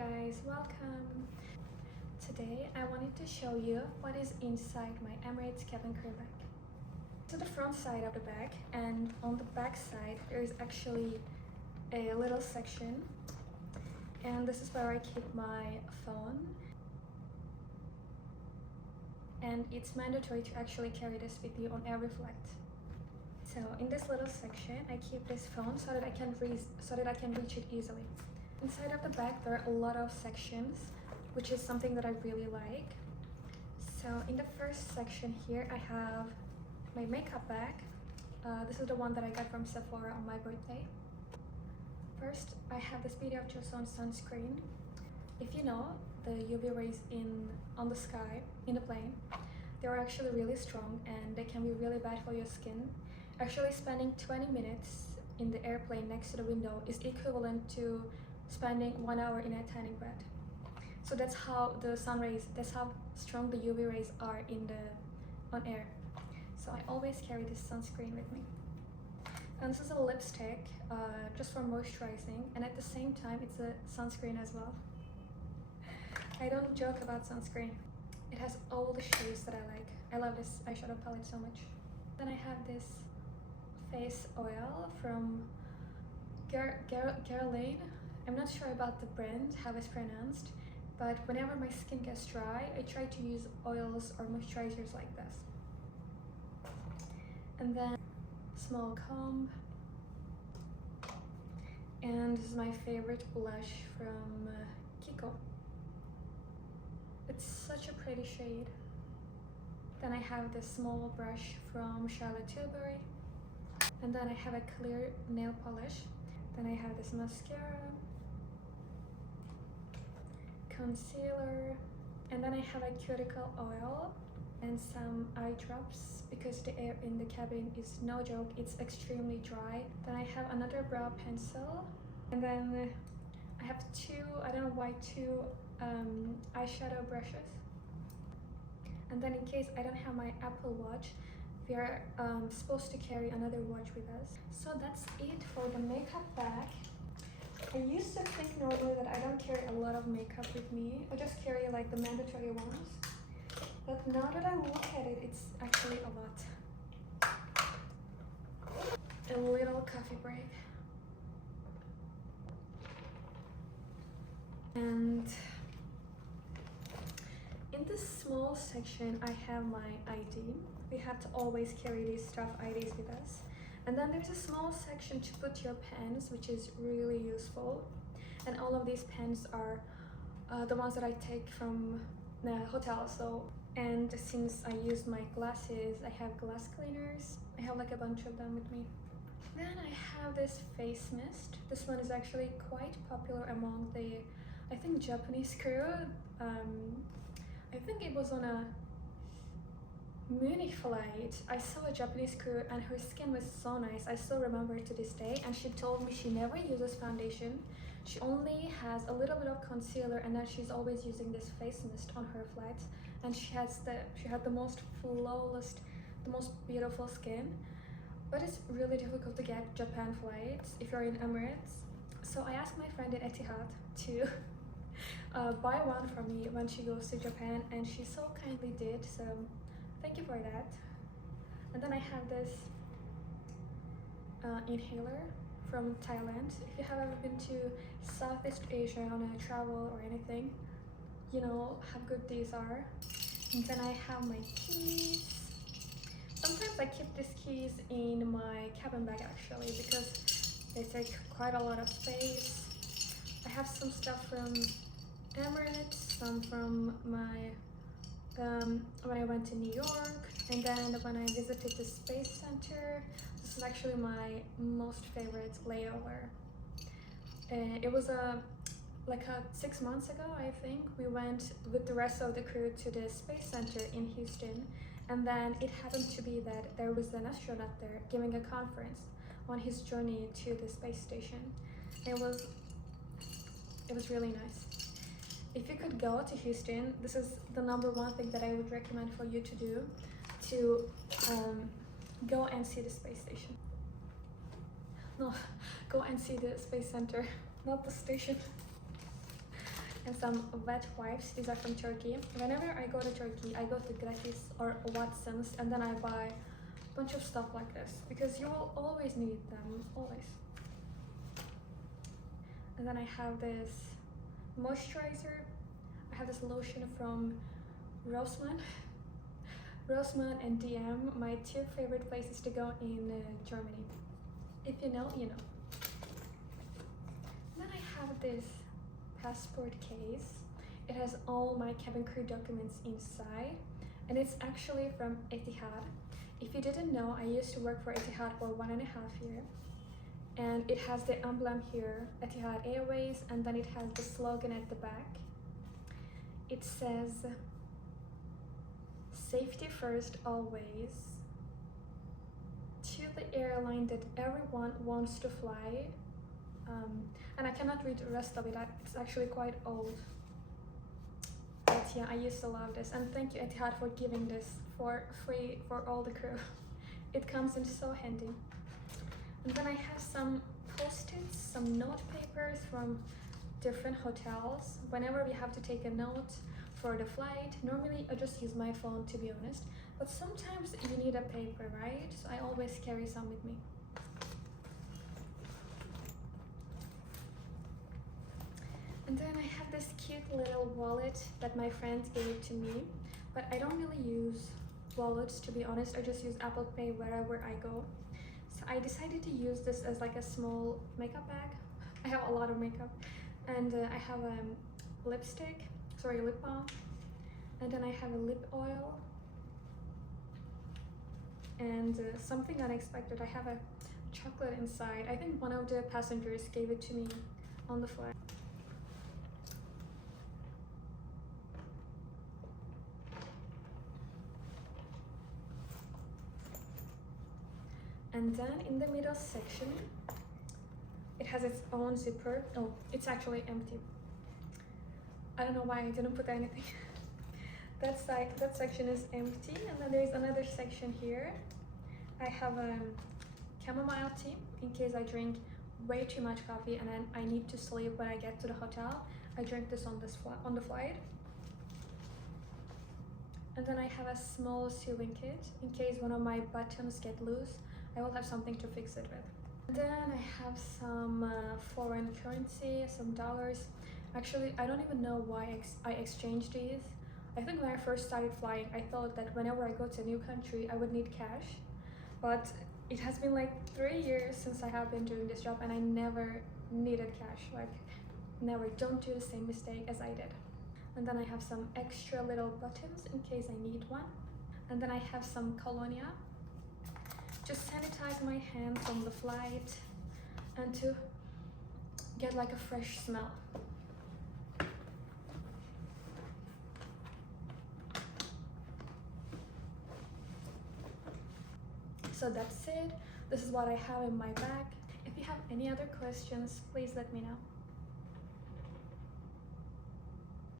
guys, welcome. Today I wanted to show you what is inside my Emirates cabin crew bag. To the front side of the bag, and on the back side there is actually a little section, and this is where I keep my phone, and it's mandatory to actually carry this with you on every flight. So in this little section I keep this phone so that I can reach it easily. Inside of the bag there are a lot of sections, which is something that I really like. So in the first section here I have my makeup bag. This is the one that I got from Sephora on my birthday. First I have this Beauty of Joseon sunscreen. If you know, the UV rays on the sky in the plane, they're actually really strong and they can be really bad for your skin. Actually spending 20 minutes in the airplane next to the window is equivalent to spending 1 hour in a tanning bed. So that's how that's how strong the UV rays are on air. So I always carry this sunscreen with me. And this is a lipstick, just for moisturizing, and at the same time it's a sunscreen as well. I don't joke about sunscreen. It has all the shades that I like. I love this eyeshadow palette so much. Then I have this face oil from Guerlain. I'm not sure about the brand, how it's pronounced, but whenever my skin gets dry, I try to use oils or moisturizers like this. And then small comb, and this is my favorite blush from Kiko. It's such a pretty shade. Then I have this small brush from Charlotte Tilbury, and then I have a clear nail polish. Then I have this mascara, concealer, and then I have a cuticle oil and some eye drops because the air in the cabin is no joke, it's extremely dry. Then I have another brow pencil, and then I have two eyeshadow brushes. And then in case I don't have my Apple Watch, we are supposed to carry another watch with us. So that's it for the makeup bag. I used to think normally that I don't carry a lot of makeup with me. I just carry like the mandatory ones. But now that I look at it, it's actually a lot. A little coffee break. And in this small section I have my ID. We have to always carry these stuff IDs with us. And then there's a small section to put your pens, which is really useful. And all of these pens are the ones that I take from the hotel. And since I use my glasses, I have glass cleaners. I have like a bunch of them with me. Then I have this face mist. This one is actually quite popular among the, I think, Japanese crew. I think it was on a Munich flight. I saw a Japanese crew and her skin was so nice. I still remember it to this day, and she told me she never uses foundation. She only has a little bit of concealer, and then she's always using this face mist on her flights, and she had the most flawless, the most beautiful skin. But it's really difficult to get Japan flights if you're in Emirates. So I asked my friend in Etihad to buy one for me when she goes to Japan, and she so kindly did, so thank you for that. And then I have this inhaler from Thailand. If you have ever been to Southeast Asia on a travel or anything, you know how good these are. And then I have my keys. Sometimes I keep these keys in my cabin bag actually because they take quite a lot of space. I have some stuff from Emirates, some from my when I went to New York, and then when I visited the Space Center. This is actually my most favorite layover. It was like 6 months ago, I think. We went with the rest of the crew to the Space Center in Houston, and then it happened to be that there was an astronaut there giving a conference on his journey to the space station. It was really nice. If you could go to Houston, this is the #1 thing that I would recommend for you to do, to go and see the space station. No, go and see the Space Center, not the station. and some wet wipes. These are from Turkey. Whenever I go to Turkey, I go to Gratis or Watson's, and then I buy a bunch of stuff like this because you will always need them, always. And then I have this moisturizer. I have this lotion from Rossmann and DM, my two favorite places to go in Germany. If you know, you know. Then I have this passport case. It has all my cabin crew documents inside, and it's actually from Etihad. If you didn't know, I used to work for Etihad for 1.5 years, and it has the emblem here, Etihad Airways, and then it has the slogan at the back. It says, "Safety first, always. To the airline that everyone wants to fly." And I cannot read the rest of it, it's actually quite old. But yeah, I used to love this, and thank you Etihad for giving this for free for all the crew. It comes in so handy. And then I have some post-its, some note papers from different hotels. Whenever we have to take a note for the flight, normally I just use my phone, to be honest, but sometimes you need a paper, right? So I always carry some with me. And then I have this cute little wallet that my friend gave to me, but I don't really use wallets, to be honest. I just use Apple Pay wherever I go. So I decided to use this as like a small makeup bag. I have a lot of makeup, and I have a lip balm, and then I have a lip oil, and something unexpected. I have a chocolate inside. I think one of the passengers gave it to me on the flight. And then in the middle section, it has its own zipper. Oh, it's actually empty. I don't know why I didn't put anything. That section is empty, and then there's another section here. I have a chamomile tea in case I drink way too much coffee and then I need to sleep when I get to the hotel. I drink this on the flight. And then I have a small sewing kit in case one of my buttons get loose. I will have something to fix it with. And then I have some foreign currency, some dollars. Actually, I don't even know why I exchanged these. I think when I first started flying, I thought that whenever I go to a new country, I would need cash. But it has been like 3 years since I have been doing this job, and I never needed cash. Like, never. Don't do the same mistake as I did. And then I have some extra little buttons in case I need one. And then I have some colonia. Just sanitize my hands on the flight and to get like a fresh smell. So that's it. This is what I have in my bag. If you have any other questions, please let me know.